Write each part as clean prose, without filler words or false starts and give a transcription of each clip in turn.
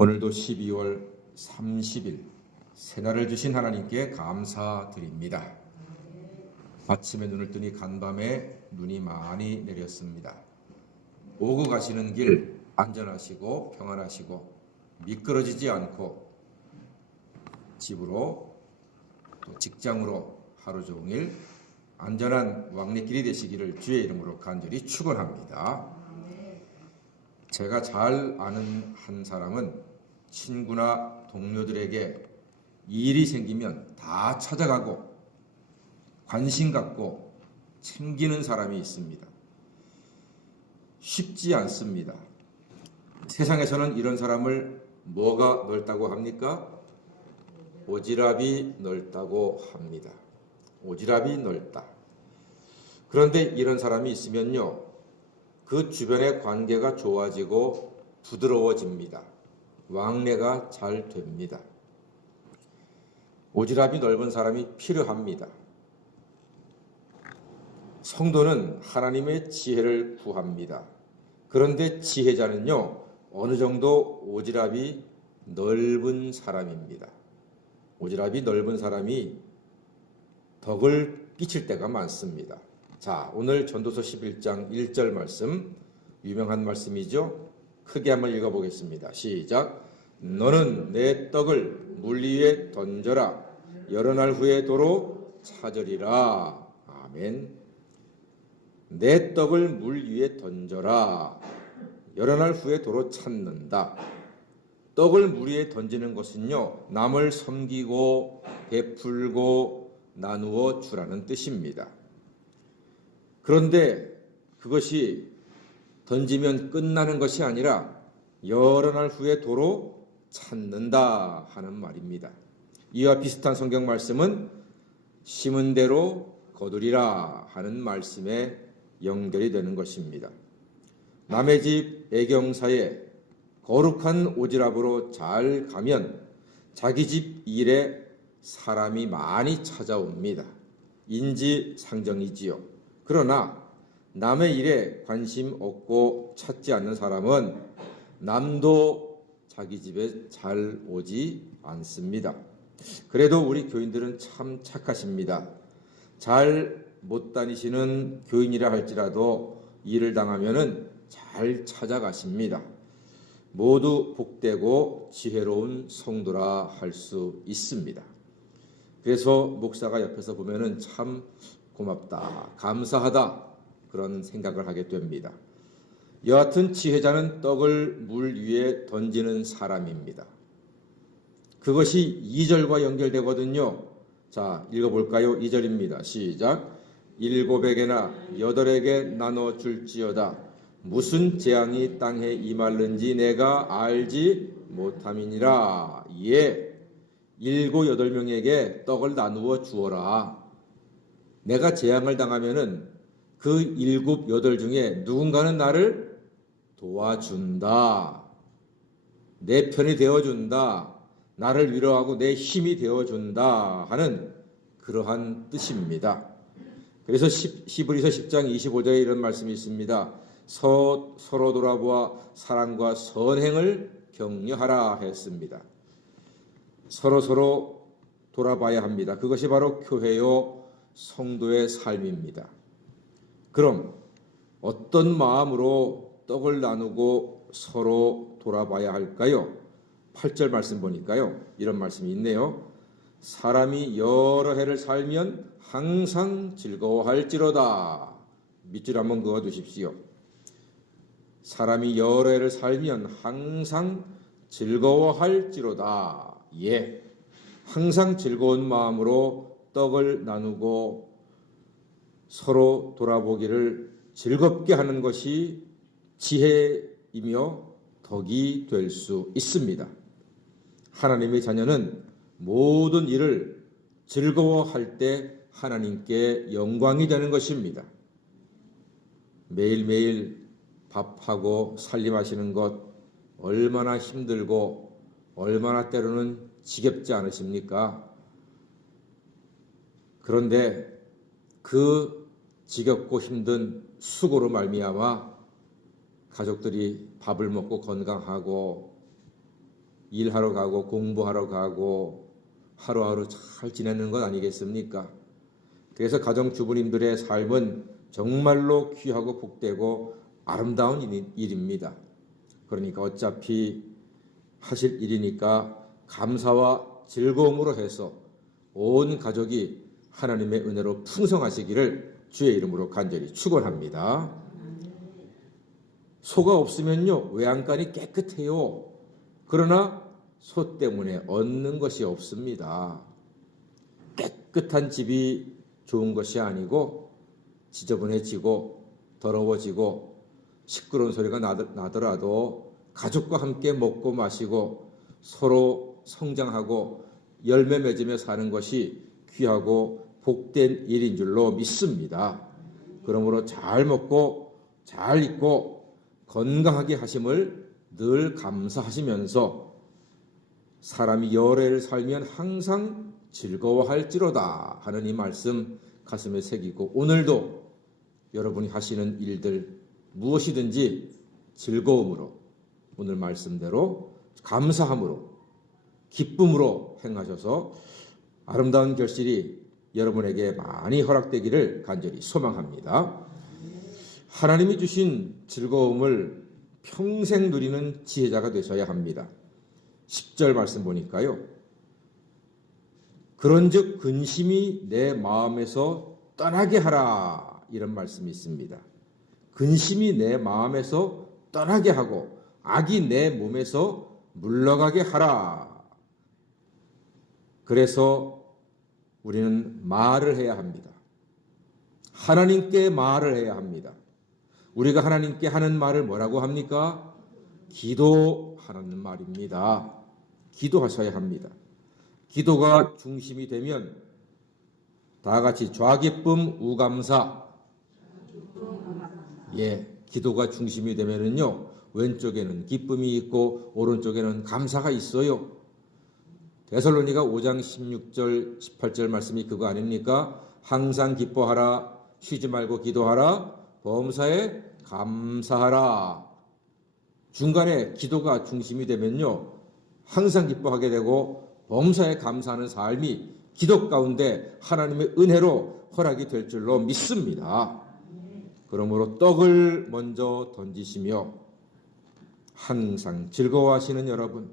오늘도 12월 30일 새날을 주신 하나님께 감사드립니다. 아침에 눈을 뜨니 간밤에 눈이 많이 내렸습니다. 오고 가시는 길 안전하시고 평안하시고 미끄러지지 않고 집으로 또 직장으로 하루 종일 안전한 왕래길이 되시기를 주의 이름으로 간절히 축원합니다. 제가 잘 아는 한 사람은 친구나 동료들에게 일이 생기면 다 찾아가고 관심 갖고 챙기는 사람이 있습니다. 쉽지 않습니다. 세상에서는 이런 사람을 뭐가 넓다고 합니까? 오지랖이 넓다고 합니다. 오지랖이 넓다. 그런데 이런 사람이 있으면요, 그 주변의 관계가 좋아지고 부드러워집니다. 왕래가 잘 됩니다. 오지랖이 넓은 사람이 필요합니다. 성도는 하나님의 지혜를 구합니다. 그런데 지혜자는요, 어느 정도 오지랖이 넓은 사람입니다. 오지랖이 넓은 사람이 덕을 끼칠 때가 많습니다. 자, 오늘 전도서 11장 1절 말씀, 유명한 말씀이죠. 크게 한번 읽어보겠습니다. 시작. 너는 내 떡을 물 위에 던져라. 여러 날 후에 도로 찾으리라. 아멘. 내 떡을 물 위에 던져라. 여러 날 후에 도로 찾는다. 떡을 물 위에 던지는 것은요, 남을 섬기고 베풀고 나누어 주라는 뜻입니다. 그런데 그것이 던지면 끝나는 것이 아니라 여러 날 후에 도로 찾는다 하는 말입니다. 이와 비슷한 성경 말씀은 심은 대로 거두리라 하는 말씀에 연결이 되는 것입니다. 남의 집 애경사에 거룩한 오지랖으로 잘 가면 자기 집 일에 사람이 많이 찾아옵니다. 인지상정이지요. 그러나 남의 일에 관심 없고 찾지 않는 사람은 남도 자기 집에 잘 오지 않습니다. 그래도 우리 교인들은 참 착하십니다. 잘 못 다니시는 교인이라 할지라도 일을 당하면은 잘 찾아가십니다. 모두 복되고 지혜로운 성도라 할 수 있습니다. 그래서 목사가 옆에서 보면은 참 고맙다, 감사하다 그런 생각을 하게 됩니다. 여하튼 지혜자는 떡을 물 위에 던지는 사람입니다. 그것이 2절과 연결되거든요. 자, 읽어볼까요? 2절입니다. 시작. 7에게나 8에게 나눠줄지어다. 무슨 재앙이 땅에 임할는지 내가 알지 못함이니라. 예, 7, 8명에게 떡을 나누어 주어라. 내가 재앙을 당하면은 그 7, 8 중에 누군가는 나를 도와준다. 내 편이 되어준다. 나를 위로하고 내 힘이 되어준다 하는 그러한 뜻입니다. 그래서 히브리서 10장 25절에 이런 말씀이 있습니다. 서로 돌아보아 사랑과 선행을 격려하라 했습니다. 서로 돌아봐야 합니다. 그것이 바로 교회요 성도의 삶입니다. 그럼 어떤 마음으로 떡을 나누고 서로 돌아봐야 할까요? 8절 말씀 보니까요, 이런 말씀이 있네요. 사람이 여러 해를 살면 항상 즐거워할지로다. 밑줄 한번 그어두십시오. 사람이 여러 해를 살면 항상 즐거워할지로다. 예, 항상 즐거운 마음으로 떡을 나누고 서로 돌아보기를 즐겁게 하는 것이 지혜이며 덕이 될 수 있습니다. 하나님의 자녀는 모든 일을 즐거워할 때 하나님께 영광이 되는 것입니다. 매일매일 밥하고 살림하시는 것 얼마나 힘들고 얼마나 때로는 지겹지 않으십니까? 그런데 그 지겹고 힘든 수고로 말미암아 가족들이 밥을 먹고 건강하고 일하러 가고 공부하러 가고 하루하루 잘 지내는 것 아니겠습니까? 그래서 가정주부님들의 삶은 정말로 귀하고 복되고 아름다운 일입니다. 그러니까 어차피 하실 일이니까 감사와 즐거움으로 해서 온 가족이 하나님의 은혜로 풍성하시기를 주의 이름으로 간절히 축원합니다. 소가 없으면요, 외양간이 깨끗해요. 그러나 소 때문에 얻는 것이 없습니다. 깨끗한 집이 좋은 것이 아니고 지저분해지고 더러워지고 시끄러운 소리가 나더라도 가족과 함께 먹고 마시고 서로 성장하고 열매 맺으며 사는 것이 귀하고 복된 일인 줄로 믿습니다. 그러므로 잘 먹고 잘 입고 건강하게 하심을 늘 감사하시면서 사람이 여러 해를 살면 항상 즐거워할지로다 하는 이 말씀 가슴에 새기고 오늘도 여러분이 하시는 일들 무엇이든지 즐거움으로 오늘 말씀대로 감사함으로 기쁨으로 행하셔서 아름다운 결실이 여러분에게 많이 허락되기를 간절히 소망합니다. 하나님이 주신 즐거움을 평생 누리는 지혜자가 되셔야 합니다. 10절 말씀 보니까요. 그런즉 근심이 내 마음에서 떠나게 하라 이런 말씀이 있습니다. 근심이 내 마음에서 떠나게 하고 악이 내 몸에서 물러가게 하라. 그래서 우리는 말을 해야 합니다. 하나님께 말을 해야 합니다. 우리가 하나님께 하는 말을 뭐라고 합니까? 기도하라는 말입니다. 기도하셔야 합니다. 기도가 중심이 되면 다 같이 좌기쁨 우감사. 기도가 중심이 되면은요, 왼쪽에는 기쁨이 있고 오른쪽에는 감사가 있어요. 데살로니가 5장 16절 18절 말씀이 그거 아닙니까? 항상 기뻐하라, 쉬지 말고 기도하라, 범사에 감사하라. 중간에 기도가 중심이 되면요, 항상 기뻐하게 되고 범사에 감사하는 삶이 기도 가운데 하나님의 은혜로 허락이 될 줄로 믿습니다. 그러므로 떡을 먼저 던지시며 항상 즐거워하시는 여러분,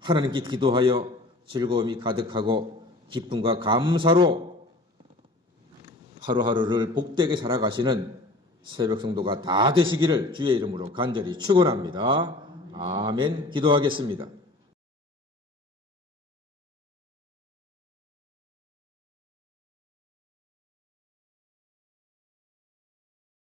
하나님께 기도하여 즐거움이 가득하고 기쁨과 감사로 하루하루를 복되게 살아가시는 새벽 성도가 다 되시기를 주의 이름으로 간절히 축원합니다. 아멘. 기도하겠습니다.